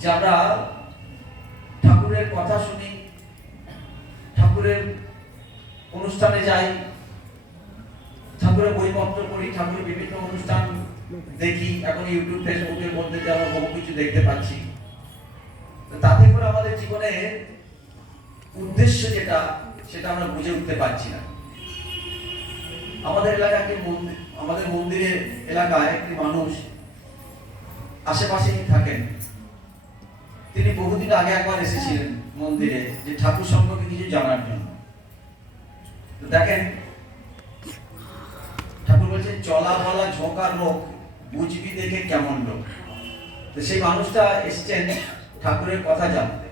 যে আমরা ঠাকুরের কথা শুনি, ঠাকুরের অনুষ্ঠানে যাই, ঠাকুরের বইপত্র পড়ি, ঠাকুরের বিভিন্ন অনুষ্ঠান দেখি। এখন ইউটিউব ফেসবুকের মধ্যে যে আমরা বহু কিছু দেখতে পাচ্ছি। তাতে করে আমাদের জীবনে উদ্দেশ্য যেটা, সেটা আমরা বুঝে উঠতে পারছি না। আমাদের এলাকায় আমাদের মন্দিরের এলাকায় একটি মানুষ আশেপাশেই থাকেন। তিনি বহুদিন আগে একবার এসেছিলেন মন্দিরে যে ঠাকুর সম্পর্কে কিছু জানার জন্য। দেখেন, ঠাকুর বলছেন চলা বলা ঝোঁকার লোক বুঝবি দেখে কেমন লোক। তো সেই মানুষটা এসেছেন ঠাকুরের কথা জানতে।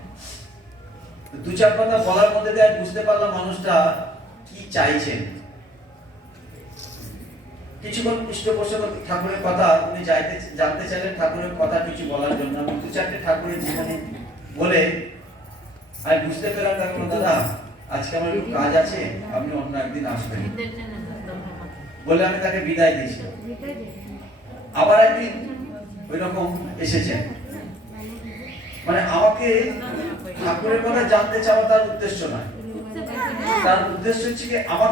দু চার কথা বলার মধ্যে দিয়ে বুঝতে পারলাম মানুষটা কি চাইছেন। কিছুক্ষণ পৃষ্ঠপোষক ঠাকুরের কথা উনি জানতে চাইলেন, ঠাকুরের কথা কিছু বলার জন্য। আমি দু চারটে ঠাকুরের জীবনী বলে আমি বুঝতে পেলাম, দেখুন দাদা আজকে আমার একটু কাজ আছে, আপনি অন্য একদিন আসবেন বলে আমি তাকে বিদায় দিয়েছি। আবার একদিন ওই রকম এসেছেন। মানে আমাকে ঠাকুরের কথা জানতে চাওয়া তার উদ্দেশ্য নয়, তার উদ্দেশ্য হচ্ছে কি আমার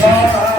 Try